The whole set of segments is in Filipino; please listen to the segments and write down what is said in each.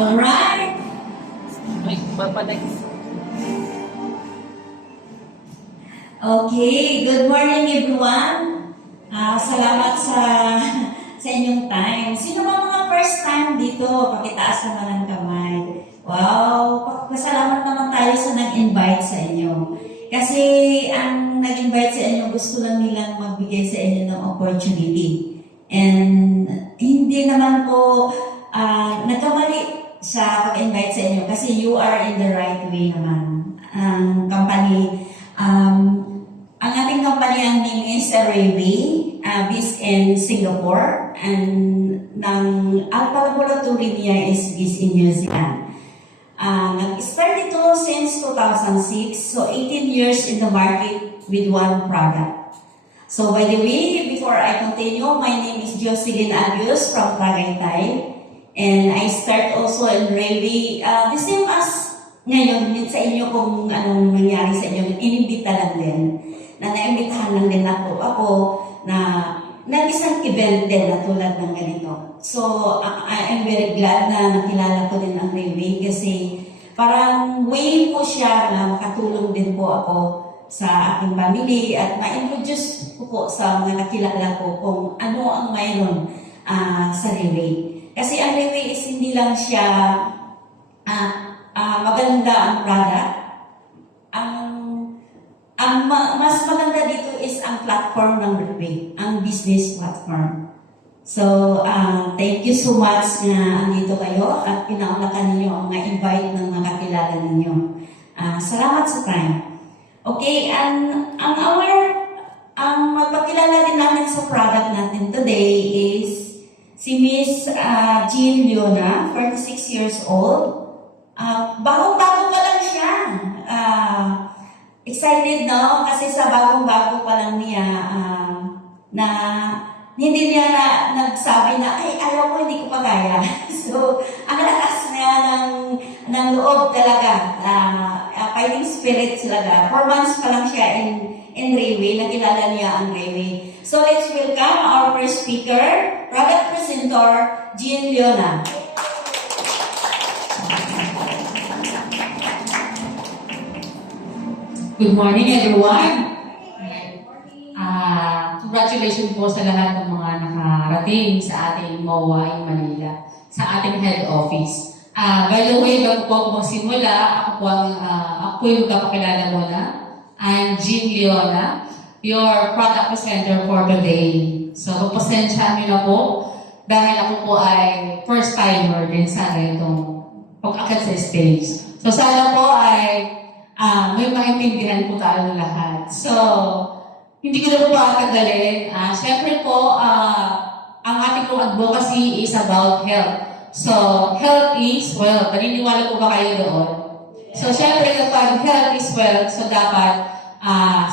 Alright. Ay, papaday. Okay, good morning everyone. Salamat sa inyong time. Sino ba mga first time dito? Pakitaas naman ng kamay. Wow, pasalamat naman tayo sa nag-invite sa inyo. Kasi ang nag-invite sa inyo, gusto lang nilang magbigay sa inyo ng opportunity. And hindi naman po nagkamali sa pag-invite sa inyo kasi you are in the right way naman. Ang company, ang ating company, ang name is Railway, based in Singapore, and ng Alpha Laboratory niya is based in New Zealand. Nag-start ito since 2006, so 18 years in the market with one product. So by the way, before I continue, my name is Jocelyn Agios from Tagaytay. And I start also in Railway, the same as ngayon, sa inyo kung anong nangyari sa inyo, inimbita lang din. Naimbitahan lang din ako na nag-isang event din na tulad ng ganito. So, I am very glad na nakilala ko din ang Railway kasi parang way po siya na makatulong din po ako sa aking family at ma-introduce ko po sa mga nakilala ko kung ano ang mayroon sa Railway. Kasi ang Railway is hindi lang siya maganda ang product. Mas maganda dito is ang platform ng Railway, ang business platform. So, thank you so much na andito kayo at pinaulakan ninyo ang ma-invite ng mga kakilala ninyo. Salamat sa time. Okay, ang magpakilala din natin sa product natin today is si Miss Jean Leona, 46 years old. Bagong-bago pa lang siya. Excited, no? Kasi sa bagong-bago pa lang niya na hindi niya nagsabi na, ay, ayaw ko, hindi ko pa kaya. So, ang lakas niya ng loob talaga. Fighting spirit talaga. 4 months pa lang siya in Railway. Nakilala niya ang Railway. So, let's welcome our first speaker, product presenter, Jean Leona. Good morning, everyone. Congratulations po sa lahat ng mga nakarating sa ating MOA in Manila, sa ating head office. By the way, bago po ako magsimula, ako yung magpapakilala muna. I'm Jean Leona, your product presenter for today. So, pasensya nyo na po dahil ako po ay first timer din sa itong pag-akit sa stage. So, sana po ay may maintindihan po tayo lahat. So, hindi ko na po pagkadalhin. Siyempre po, ang ating pong advocacy is about health. So, health is wealth. Paniniwala po ba kayo doon? So, siyempre kapag health is wealth, so dapat,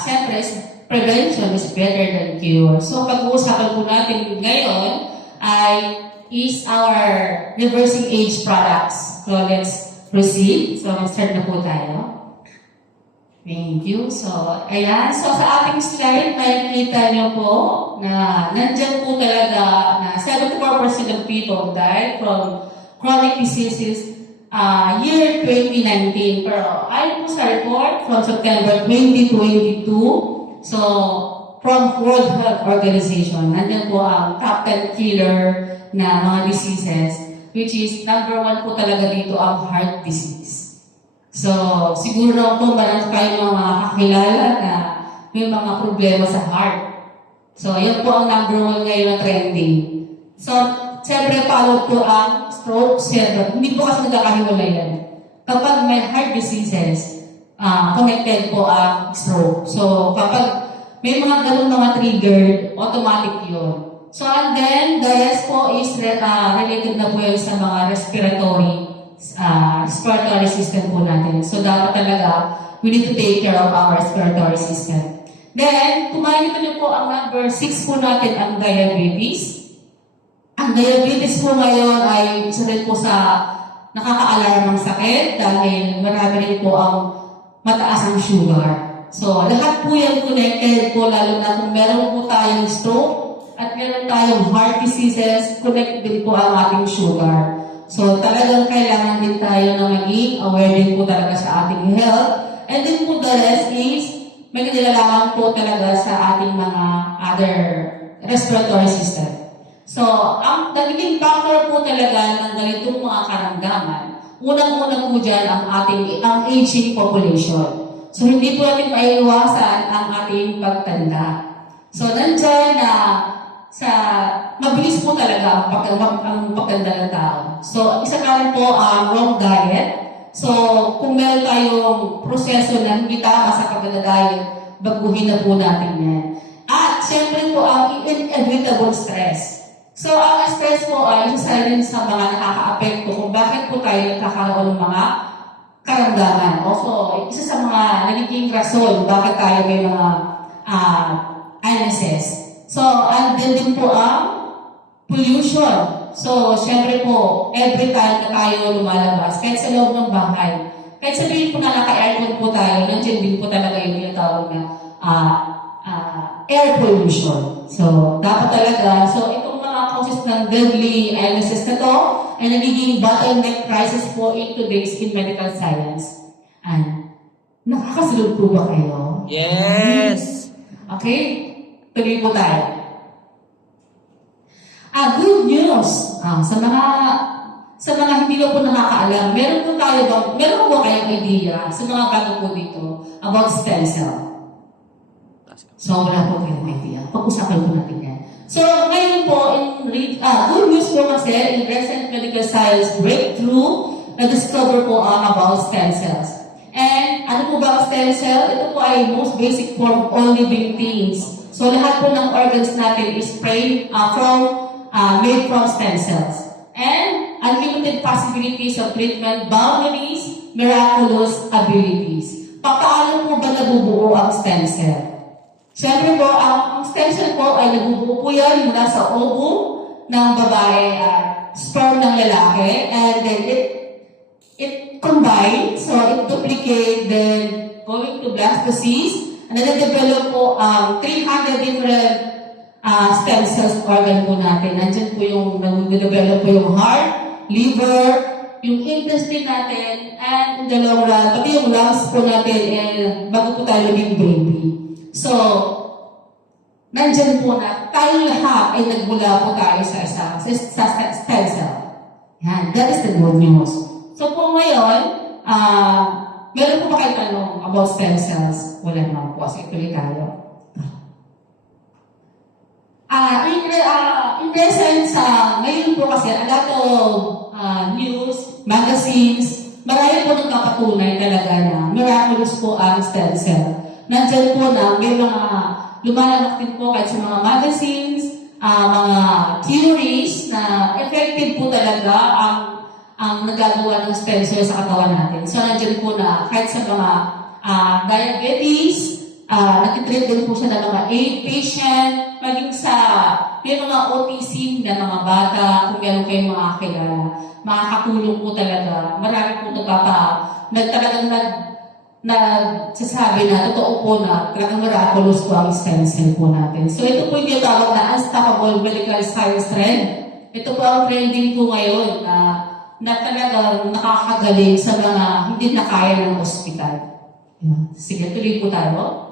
siyempre, prevention is better than cure. So, pag-uusapan po natin ngayon is our reversing age products. So, let's proceed. So, start na po tayo. Thank you. So, ayan. So, sa ating slide, makikita nyo po na nandyan po talaga na 74% of people died from chronic diseases year 2019. Pero ayon po sa report from September 2022, so, from World Health Organization, nandyan po ang top 10 killer na mga diseases, which is number 1 po talaga dito ang heart disease. So, siguro po marami kayo mga kakilala na may mga problema sa heart. So, yan po ang number 1 ngayon na trending. So, siyempre follow po ang stroke, hindi po kasi nagkakahiwalay yan. Kapag may heart diseases, connected po ang stroke. So, kapag may mga ganun mga triggered, automatic yun. So, and then, the rest po is related na po yun sa mga respiratory system po natin. So, dapat talaga, we need to take care of our respiratory system. Then, kumain niyo po ang number 6 po natin, ang diabetes. Ang diabetes po ngayon ay isa rin po sa nakaka-alarm ng sakit dahil marami rin po ang mataas ang sugar. So, lahat po yan connected po, lalo na kung meron po tayong stroke at meron tayong heart diseases, connected din po ang ating sugar. So talagang kailangan din tayo na maging aware din po talaga sa ating health. And then po the rest is may kinilalaman po talaga sa ating mga other respiratory system. So, ang nagiging factor po talaga ng ganitong mga karamdaman, unang-unang po dyan ang aging population. So, hindi po natin maiiwasan ang ating pagtanda. So, nandyan na sa mabilis po talaga ang pagtanda ng tao. So, isa ka rin po ang wrong diet. So, kung meron tayong proseso na hindi tama sa pagdadiet, baguhin na po natin yan. At, syempre po, ang inevitable stress. So, ang stress po ay isa rin sa mga nakaka-apekto kung bakit po tayo nagkakaroon ng mga karamdaman. Also, isa sa mga nagiging rason bakit tayo may mga illnesses. So, and then din po ang pollution. So, syempre po, every time na tayo lumalabas, kahit sa loob ng bahay, kahit sabihin po na naka-aircon po tayo, nandiyan din po talaga yung tinatawag na air pollution. So, dapat talaga, so itong mga causes ng deadly illnesses na to ay nagiging bottleneck crisis po in today's in medical science. And, nakakasunod po ba kayo? Yes! Okay? Tuloy po tayo. Good news. Sa mga hindi na po nakakaalam, meron po kayong idea sa mga bago po dito about stem cell. So, wala po kayong idea. Pag-usapan po natin yan. So, ngayon po, good news po kasi in recent medical science breakthrough, na-discover po about stem cells. And ano po ba ang stem cell? Ito po ay most basic form of all living things. So, lahat po ng organs natin is made from stem cells. And unlimited possibilities of treatment, boundaries, miraculous abilities. Paano po ba nabubuo ang stem cell? Siyempre po, ang stem cell po ay nabubuo po yan mula sa ovum ng babae at sperm ng lalaki. And then it combines, so it duplicates, then going to blastocyst. And then develop po 300 different stem cells organ po natin. Nandiyan po yung nag-develop po yung heart, liver, yung intestine natin, and in the long run, pati yung lungs po natin, and bago po tayo maging baby. So, nandyan po na tayong lahat ay nagmula po tayo sa stem cell. Yan, that is the good news. So po ngayon, meron po ba kayo tanong about stem cells? Wala naman po, kasi ituloy tayo. In present, ngayon po kasi, a lot of news, magazines, marami po nagpapatunay talaga na miraculous po ang stem cell. Nandyan po na may mga lumalabas din po kahit sa mga magazines, mga theories na effective po talaga ang nagagawa ng stem cell sa katawan natin. So, nandyan po na kahit sa mga diabetes, nakitreat din po siya ng mga AIDS patient, maging sa may mga autism na mga bata, kung meron kayong mga kilala, makakatulong po talaga. Marami po nagsasabi na totoo po na talagang miraculous po ang stem cell po natin. So ito po yung tinatawag na unstoppable medical science trend. Ito po ang trending po ngayon na talagang nakakagaling sa mga hindi na kaya ng ospital. Sige, tuloy po tayo.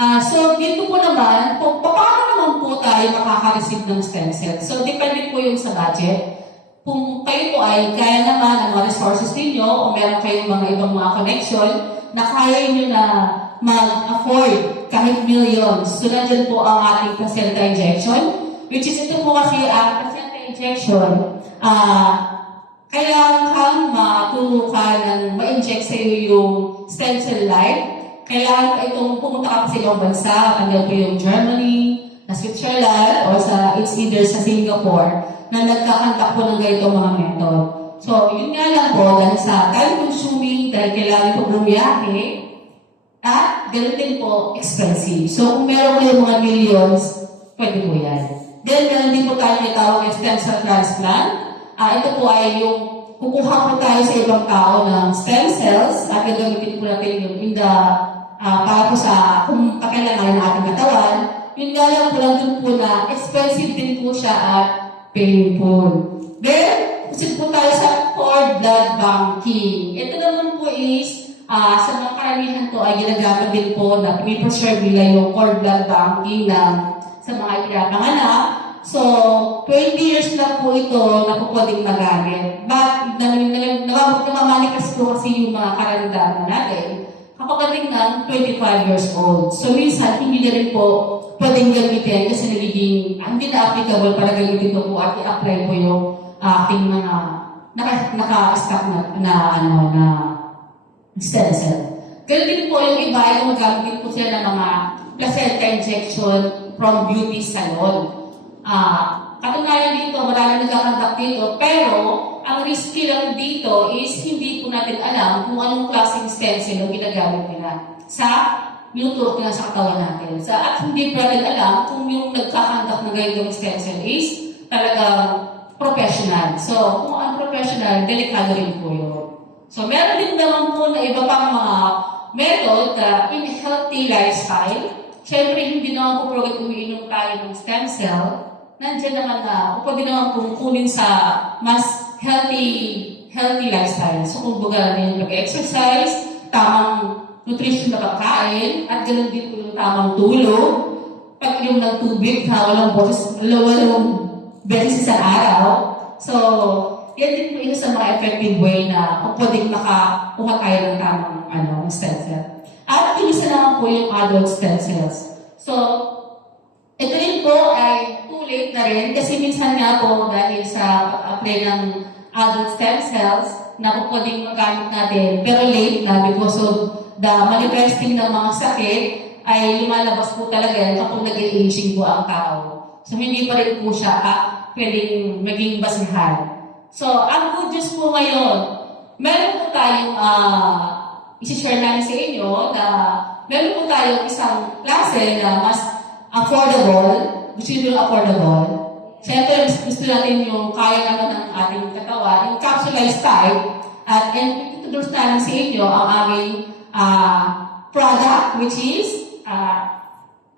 So, dito po naman, paano naman po tayo makaka-receive ng stem cell? So, depende po yung sa budget. Kung kayo po ay kaya naman ang mga resources ninyo o meron kayong mga ibang mga connection na kaya nyo na mag-afford kahit millions. So, nandyan po ang ating placenta injection, which is ito po kasi ang placenta injection. Kaya kang maturo ka ng ma-inject sa iyo yung stem cell life. Kailangan itong pumunta ka pa sa ibang bansa, kanya po yung Germany, na Switzerland, o it's either sa Singapore, na nagkakantak po ng ganitong mga method. So, yun nga lang po, dahil sa time-consuming, dahil kailangan po bumiyahe, at ganoon din po, expensive. So, kung meron kayo mga millions, pwede po yan. Then, meron din po tayo may tawag ng stem cell transplant. Ito po ay yung kukuha po tayo sa ibang tao ng stem cells at gagamitin po natin yung para po sa kung kakailangan ng ating katawan. Yun nga lang po lang dun po na expensive din po siya at painful. Then, cord blood banking. Ito naman po is, sa mga karamihan to ay ginagamit din po na pinipreserve nila yung cord blood banking na sa mga ipinapanganak. So, 20 years lang po ito na po pwedeng magamit. But, namamanikas po kasi yung mga karandaman natin kapag dating ng 25 years old. So, minsan, hindi na rin po pwedeng gamitin kasi hindi na applicable para gamitin ko po at i-apply po yung aking mga naka-stack na stem cell. Ganun din po yung iba ay gumagamit din po sila ng mga placenta injection from beauty salon. Katunayan dito, marami nagkakandak dito, pero ang risky lang dito is hindi po natin alam kung anong klaseng stem cell yung ginagamit nila sa minuturok nila sa katawan natin. At hindi pa natin alam kung yung nagkakandak na gayong stem cell is talagang professional. So, kung ang professional, delikado rin po yun. So, meron din naman po na iba pang mga method in healthy lifestyle. Siyempre, hindi naman po porket umiinom tayo ng stem cell. Nandiyan naman na, pwede naman pong kunin sa mas healthy lifestyle. So, kung baga yung pag-exercise, tamang nutrition na pagkain, at ganoon din po yung tamang tulog, pag-inom ng tubig, walang beses sa araw. So, yan din po isa sa mga effective way na pwedeng makakuha tayo ng tamang stem cell. At yung isa naman po yung adult stem cells. So, ito rin po ay too late na rin kasi minsan nga po dahil sa pag-apply ng adult stem cells na po pwedeng magamit natin pero late na because of the manifesting ng mga sakit ay lumalabas po talaga yan kapag nag-aging po ang tao. So, hindi pa rin po siya pwedeng maging basihan. So, ang good news po ngayon, meron po tayong isi-share namin sa inyo na meron po tayong isang klase na mas affordable. Gusto nyo yung affordable? Siyempre, gusto natin yung kaya naman ng ating katawan, yung capsulized type. At introduce namin sa inyo ang aming product, which is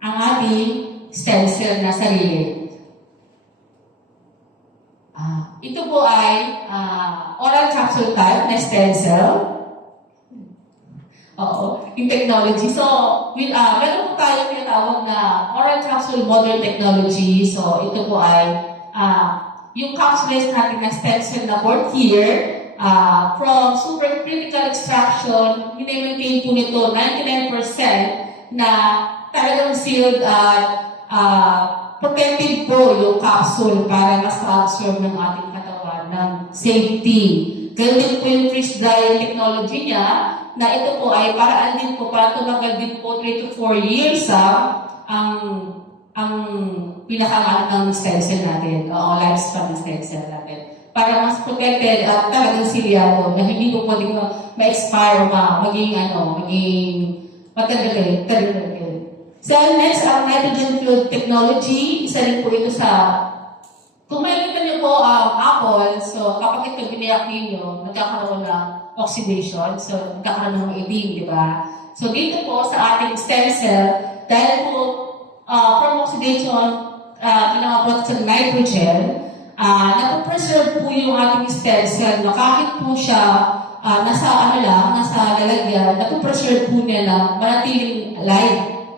ang ating stem cell na sarili. Ito po ay oral capsule type na stem cell. Oo, yung technology. So, meron po tayo tinatawag na oral capsule modern technology. So, ito po ay yung capsules natin na stem cell na 4th year from supercritical extraction, minamaintain po nito 99% na talagang sealed at protected po yung capsule para mas ma-absorb ng ating katawan ng safety. Ganun din po yung freeze drying technology niya na ito po ay paraan din po para tumagal din po 3 to 4 years ang pinakamaan ng stem cell natin o lifespan ng stem cell natin. Para mas protected at talagang silyado na hindi po pwedeng ma-expire o maging matagal. So next, ang nitrogen-filled technology, isa rin po ito kung makikita niyo po ang apple, so kapag ito biniyak ninyo, nagkakaroon ng oxidation, so nagkakaroon ng itim, di ba? So dito po sa ating stem cell, dahil po from oxidation, pinangabuhat sa nitrogen, napopreserve po yung ating stem cell na kahit po siya nasa lalagyan, napopreserve po niya na manatiling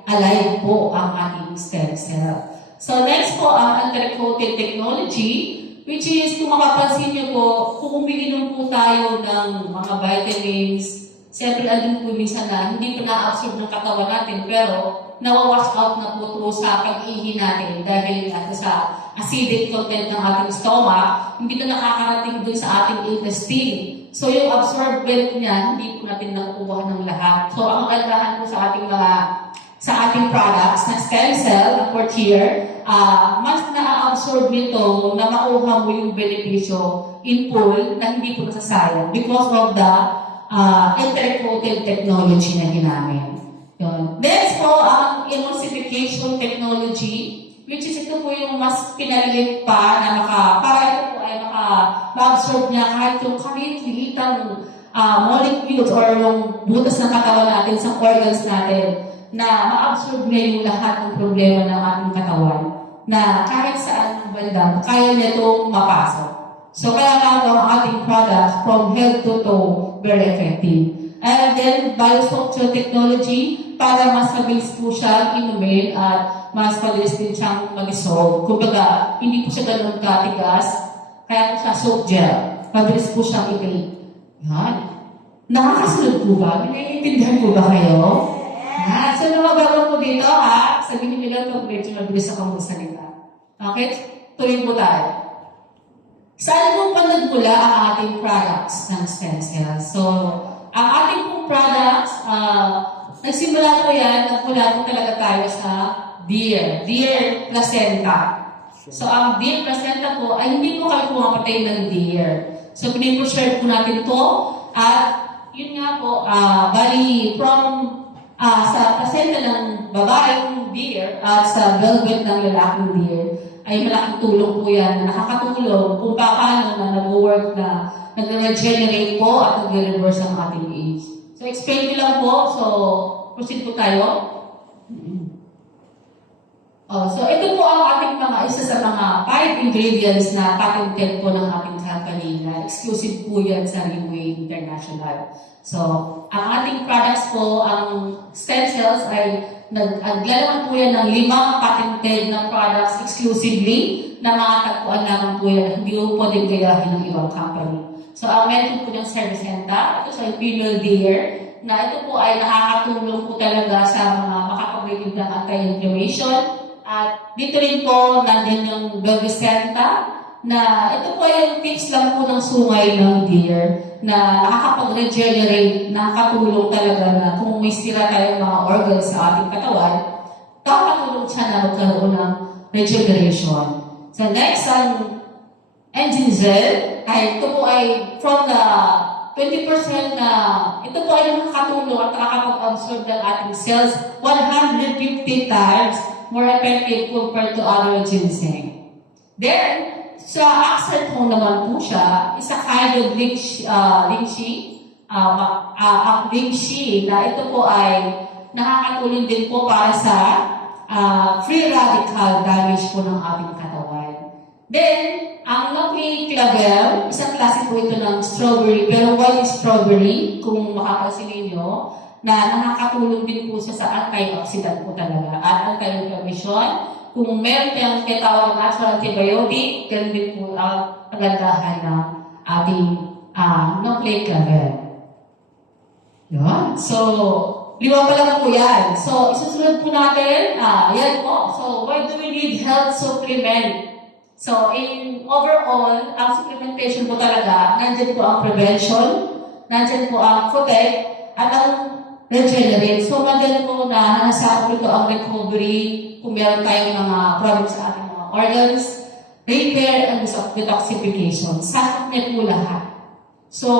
alive po ang ating stem cell. So next po ang anthracoated technology, which is kung makapansin niyo po, kung umiinom po tayo ng mga vitamins, siyempre andun po minsan na hindi pa na-absorb ng katawan natin, pero nawawash out na po ito sa pag-ihi natin dahil sa acidic content ng ating stomach, hindi na nakakarating dun sa ating intestine. So yung absorbent niya, hindi po natin nakukuha ng lahat. So ang kagandahan po sa ating products na stem cell na 4th year, mas na-absorb nito na makuha mo yung benepisyo in full na hindi po nasasayang because of the anthracoated technology na ginamit. Next po, ang emulsification technology, which is ito po yung mas pinalilit pa na para ito po ay ma-absorb niya kahit yung kahit-lihitang molecules or yung butas ng katawan natin sa organs natin na ma-absorb niya yung lahat ng problema ng ating katawan na kahit saan banda, kaya niya itong mapasok. So kaya nga po ang ating products from head to toe very effective. And then biostructural technology para mas mabilis po siyang inumin at mas mabilis din siyang mag-dissolve. Kumbaga, hindi po siya ganun katigas, kaya po siya soap gel. Mabilis po siyang i-take. Yan. Nakakasunod po ba? Naiintindihan po ba kayo? Yan. So, nababago po dito, ha? Sabihin nyo lang kung medyo mabilis akong magsalita. Okay? Tuloy po tayo. Saan po pa nagmula ang ating products ng stem cells? So, ang ating pong products, nagsimula po yan, nagmula po talaga tayo sa deer placenta. So, ang deer placenta po, ay hindi po kami pumapatay ng deer. So, pinipreserve po natin to at yun nga po, bali from sa placenta ng babaeng deer at sa velvet ng lalaking deer, ay malaking tulong po yan na nakakatulong kung paano na nag-work na nag-regenerate po at nag-reverse ang ating age. So, explain ko lang po. So, proceed po tayo. So, ito po ang ating isa sa mga 5 ingredients na patented po ng ating company na exclusive po yan sa Rimway International. So, ang ating products po, ang stem cells ay naglalaman po yan ng 5 patented na products exclusively na mga tagpuan lamang po yan. Hindi po pwedeng gayahin ng ibang company. So, ang meron po yung Cervicenta, ito sa female deer, na ito po ay nakakatulong po talaga sa mga makapag-relieve ng anti-inflammation. At dito rin po, nandun yung Belvicenta, na ito po yung fix lang po ng sungay ng deer na nakakapag-regenerate, nakakatulong talaga na kung may sira tayong mga organs sa ating katawan, nakakatulong siya na magkaroon ng regeneration. So next, ang engine gel, ay ito po ay from the 20% na ito po ay nakakatulong at nakakapag-absorb ng ating cells 150 times more effective compared to other ginseng. Then, sa acetone naman po siya, isa kind of lychee na ito po ay nakakatulong din po para sa free radical damage po ng ating katawan. Then, ang Nucleic Clavel, isang klase po ito ng strawberry, pero white strawberry, kung makapansin ninyo, na nakakatulong din po siya sa antioxidant po talaga at anti-inflammation. Kung meron tayong tinatawag ng natural antibiotic, ganun din po ang kagandahan ng ating Nucleic Clavel. Yan. So, 5 pa lang po yan. So, isusunod po natin, yan po. So, why do we need health supplement? So, in overall, ang supplementation po talaga, nandyan po ang prevention, nandyan po ang protect, at ang regenerate. So, nandyan po na nasa po ito ang recovery, kung meron tayong mga problems sa ating mga organs, repair and detoxification. Sakot na po lahat. So,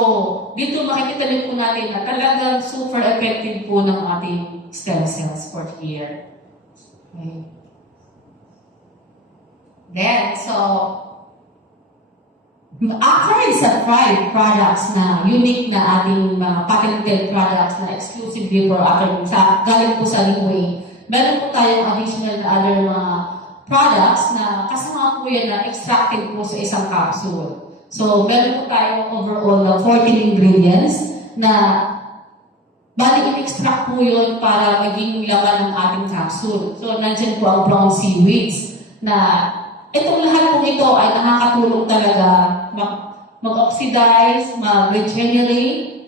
dito makikita rin po natin na talagang super effective po ng ating stem cells for here. Okay. Then, so, actually, sa 5 products na unique na ating mga patented products na exclusively for ating galing po sa Rimway, meron po tayong additional na other mga products na kasama po yan na extracted po sa isang capsule. So, meron po tayong overall na 14 ingredients na bali in-extract po yun para maging laman ng ating capsule. So, nandyan po ang brown seaweeds na itong lahat po ito ay nakakatulong talaga mag-oxidize, mag-regenerate,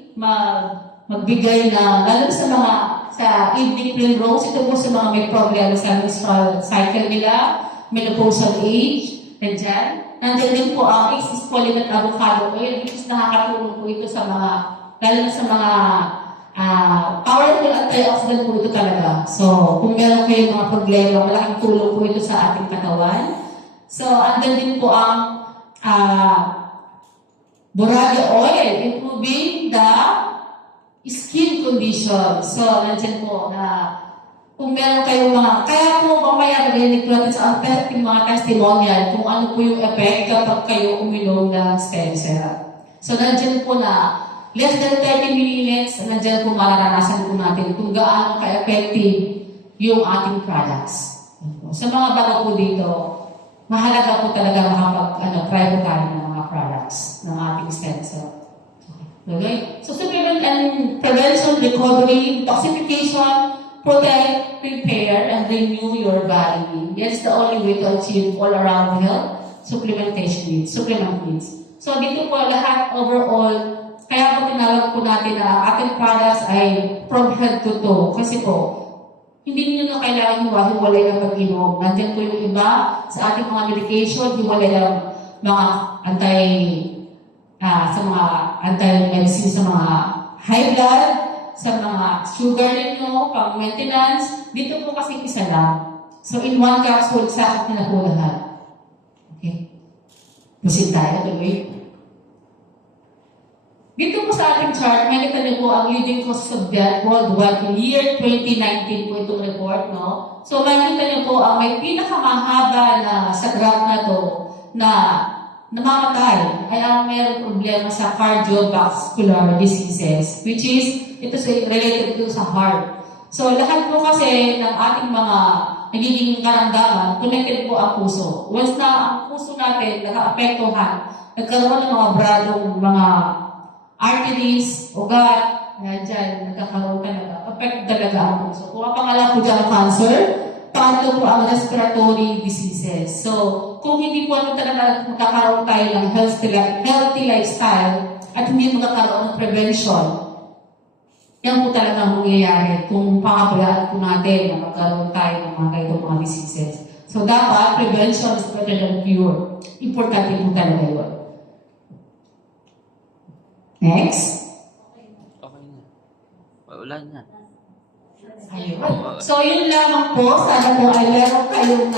magbigay na, lalo sa mga sa evening primrose, ito po sa mga may problem sa menstrual cycle nila, menopausal age, and dyan. Nandiyan din po ang exfoliant avocado oil, which is nakakatulong po ito sa mga, lalo na sa mga powerful antioxidant po ito talaga. So, kung meron kayong mga problema, malaking tulong po ito sa ating katawan. So, andun din po ang borage oil, improving the skin condition. So, nandiyan po na kung meron kayong mga, kaya po mamaya narinig ko natin sa ating mga testimonial kung ano po yung effect kapag kayo uminom ng stem cell. So, nandiyan po na less than 30 minutes, nandiyan po mararanasan po natin kung gaano ka-effective yung ating products. Sa mga bago po dito, mahalaga po talaga makapag-try po tayo ng mga products. Okay? So supplement and prevention, recovery, detoxification, protect, repair, and renew your body. That's the only way to achieve all-around health, supplement needs. So dito po lahat overall, kaya po tinawag po natin na ang ating products ay from head to toe. Kasi po, hindi niyo na kailangan hiwa-hiwalay ang pag-inom. Nandiyan po yung iba sa ating mga medication, hiwalay ang mga sa mga anti-medicine sa mga high blood, sa mga sugar ninyo, pang maintenance. Dito po kasi isa lang. So in one capsule, sakit na po lahat. Okay? Proceed tayo, tuloy. Dito po sa ating chart, makikita niyo po ang leading causes of death worldwide in year 2019 po itong report, no? So makikita niyo po ang may pinakamahaba na sa graph na to na namamatay ay ang mayroong problema sa cardiovascular diseases, which is ito related to sa heart. So lahat po kasi ng ating mga nagiging karamdaman, connected po ang puso. Once na ang puso natin naka-apektuhan, nagkaroon ng mga bradong mga arteries, ugat, dyan, nagkakaroon talaga. Affect talaga ang puso. Kung ang pangalan po dyan, cancer, pangatlo po ang respiratory diseases. So, kung hindi po talaga magkakaroon tayo ng healthy lifestyle at hindi magkakaroon ng prevention, yan po talaga ang mangyayari kung pangabalaan po natin na magkaroon tayo ng mga ganitong mga diseases. So, dapat, prevention is better than cure. Importante po talaga yun. Next. Okay na. Wala na. Ayun. So, yun lamang po. Sana po ay meron kayong